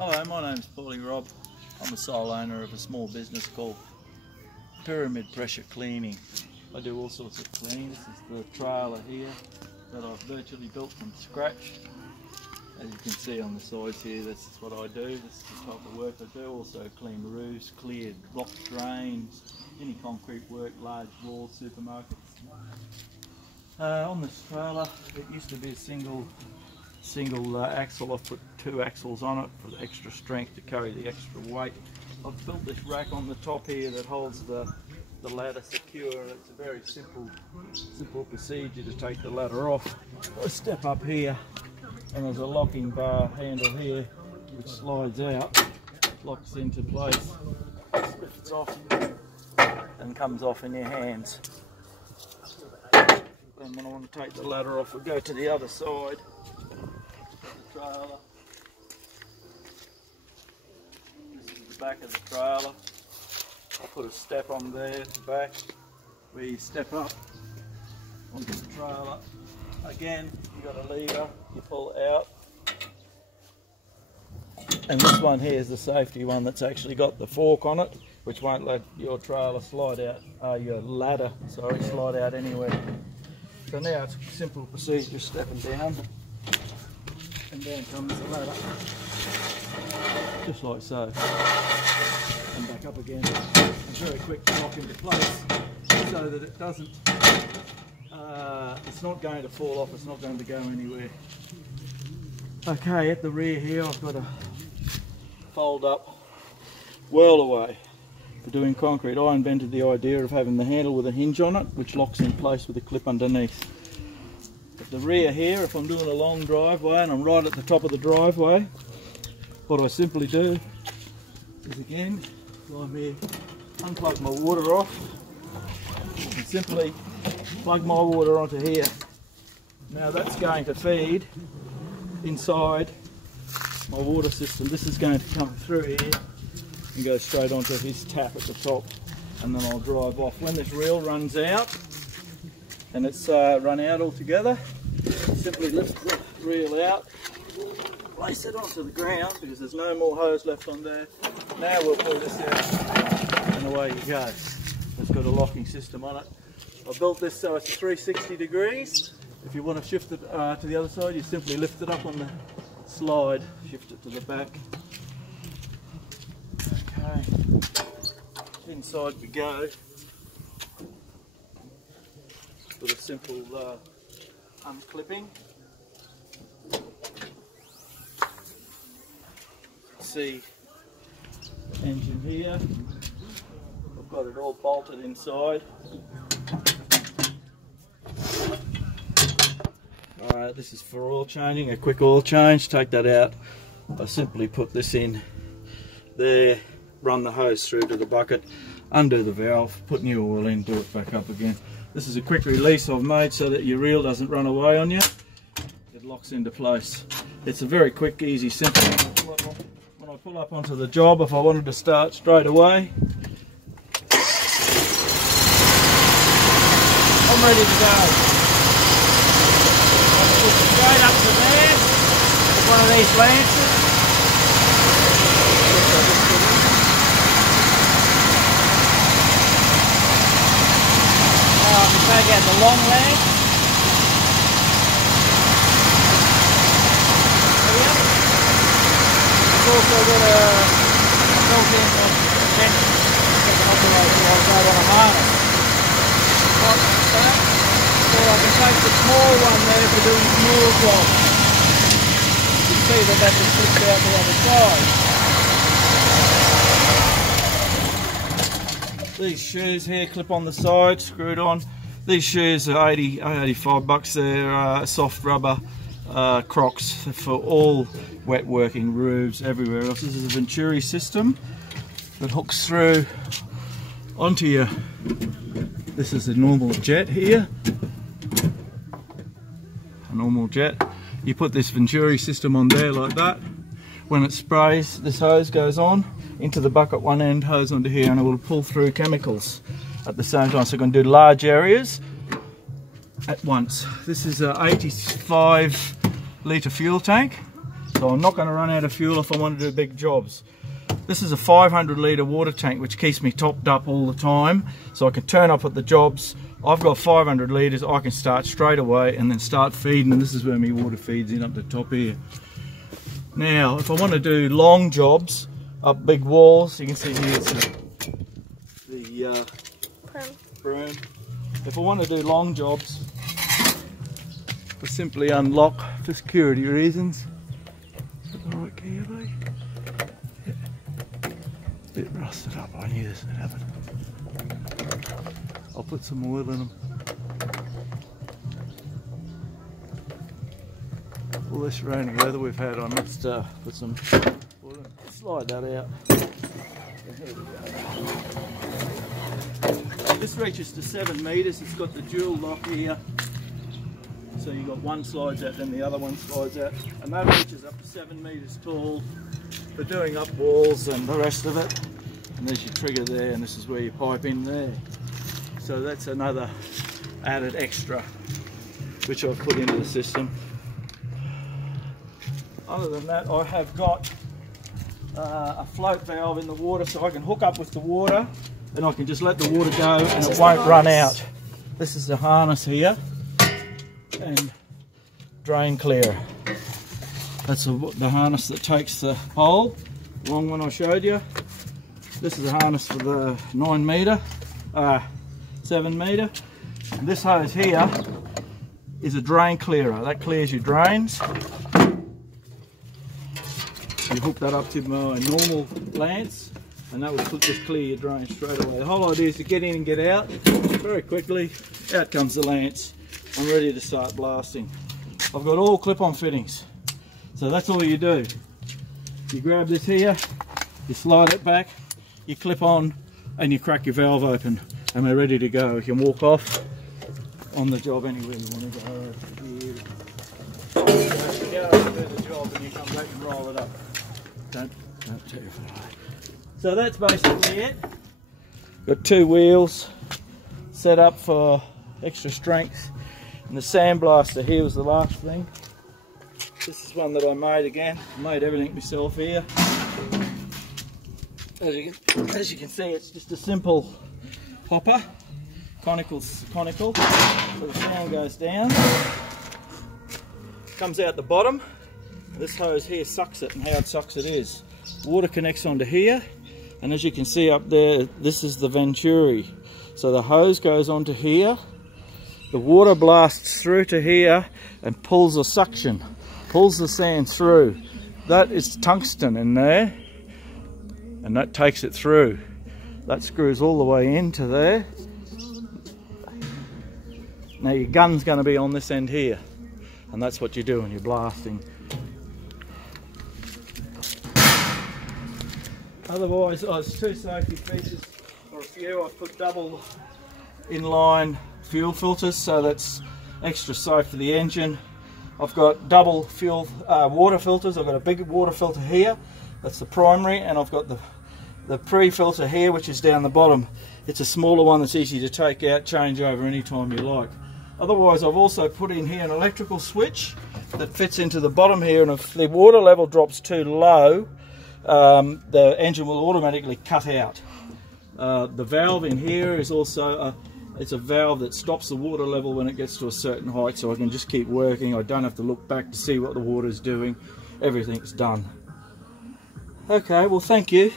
Hello, my name's Paulie Robb. I'm the sole owner of a small business called Pyramid Pressure Cleaning. I do all sorts of cleaning. This is the trailer here that I've virtually built from scratch. As you can see on the sides here, this is what I do. This is the type of work I do. Also clean roofs, clear blocked drains, any concrete work, large walls, supermarkets. On this trailer, it used to be a single axle. I've put 2 axles on it for the extra strength to carry the extra weight. I've built this rack on the top here that holds the ladder secure. It's a very simple procedure to take the ladder off. I step up here and there's a locking bar handle here which slides out, locks into place, lifts off and comes off in your hands. And when I want to take the ladder off, I go to the other side. Trailer. This is the back of the trailer. I put a step on there at the back where you step up onto the trailer. Again, you've got a lever, you pull it out. And this one here is the safety one that's actually got the fork on it, which won't let your trailer slide out, your ladder, sorry, slide out anywhere. So now it's a simple procedure, stepping down. And down comes the ladder, just like so, and back up again, and very quick to lock into place so that it doesn't, it's not going to fall off, it's not going to go anywhere. Okay, at the rear here I've got a fold up whirl away for doing concrete. I invented the idea of having the handle with a hinge on it which locks in place with a clip underneath. The rear here, if I'm doing a long driveway and I'm right at the top of the driveway, what I simply do is again, I'm here, unplug my water off and simply plug my water onto here. Now that's going to feed inside my water system. This is going to come through here and go straight onto his tap at the top, and then I'll drive off. When this reel runs out and it's run out altogether, simply lift the reel out, place it onto the ground because there's no more hose left on there. Now we'll pull this out and away you go. It's got a locking system on it. I built this so it's 360 degrees. If you want to shift it to the other side, you simply lift it up on the slide, shift it to the back. Okay, inside we go with a simple unclipping. See the engine here. I've got it all bolted inside. Alright, this is for oil changing, a quick oil change. Take that out. I simply put this in there, run the hose through to the bucket, undo the valve, put new oil in, do it back up again. This is a quick release I've made so that your reel doesn't run away on you. It locks into place. It's a very quick, easy, simple. When I pull up onto the job, if I wanted to start straight away, I'm ready to go. I'll put it straight up to there with one of these lances. I can take out the long length. It's also got a built-in tension that can operate while I go on a harness. Like that. Or I can take the small one there for doing small jobs. You can see that that just slips out the other side. These shoes here clip on the side, screwed on. These shoes are 85 bucks. They're soft rubber Crocs for all wet working roofs everywhere else. This is a Venturi system that hooks through onto your, this is a normal jet here, a normal jet. You put this Venturi system on there like that. When it sprays, this hose goes on into the bucket one end, hose onto here, and it will pull through chemicals at the same time. So you can do large areas at once. This is a 85 litre fuel tank. So I'm not going to run out of fuel if I want to do big jobs. This is a 500 litre water tank which keeps me topped up all the time, so I can turn up at the jobs. I've got 500 litres, I can start straight away and then start feeding, and this is where my water feeds in up the top here. Now if I want to do long jobs up big walls, you can see here it's the broom. If I want to do long jobs, I simply unlock for security reasons. Is that the right key, buddy? Yeah. Bit rusted up, I knew this would happen. I'll put some oil in them. All this rainy weather we've had, I must put some oil in. Slide that out. Here we go. This reaches to 7 metres, it's got the dual lock here. So you've got one slides out, then the other one slides out. And that reaches up to 7 metres tall for doing up walls and the rest of it. And there's your trigger there, and this is where you pipe in there. So that's another added extra which I've put into the system. Other than that, I have got a float valve in the water, so I can hook up with the water and I can just let the water go and it won't run out. This is the harness here, and drain clearer. That's the harness that takes the pole, the long one I showed you. This is a harness for the 9 metre, 7 metre. And this hose here is a drain clearer. That clears your drains. You hook that up to my normal lance, and that will just clear your drain straight away. The whole idea is to get in and get out very quickly. Out comes the lance. I'm ready to start blasting. I've got all clip-on fittings, so that's all you do. You grab this here, you slide it back, you clip on, and you crack your valve open, and we're ready to go. You can walk off on the job anywhere you want to go. You get over to do the job and you come back and roll it up. Don't terrify. So that's basically it. Got 2 wheels set up for extra strength. And the sandblaster here was the last thing. This is one that I made again. I made everything myself here. As you can see, it's just a simple hopper. Conical. So the sound goes down. Comes out the bottom. This hose here sucks it, and how it sucks it is. Water connects onto here, and as you can see up there, this is the venturi. So the hose goes onto here, the water blasts through to here and pulls a suction, pulls the sand through. That is tungsten in there, and that takes it through. That screws all the way into there. Now your gun's going to be on this end here, and that's what you do when you're blasting. Otherwise, there's 2 safety features, or a few. I've put double inline fuel filters, so that's extra safe for the engine. I've got double fuel water filters. I've got a big water filter here, that's the primary, and I've got the pre-filter here, which is down the bottom. It's a smaller one that's easy to take out, change over anytime you like. Otherwise, I've also put in here an electrical switch that fits into the bottom here, and if the water level drops too low, the engine will automatically cut out. The valve in here is also it's a valve that stops the water level when it gets to a certain height, so I can just keep working. I don't have to look back to see what the water is doing. Everything's done. Okay, well, thank you.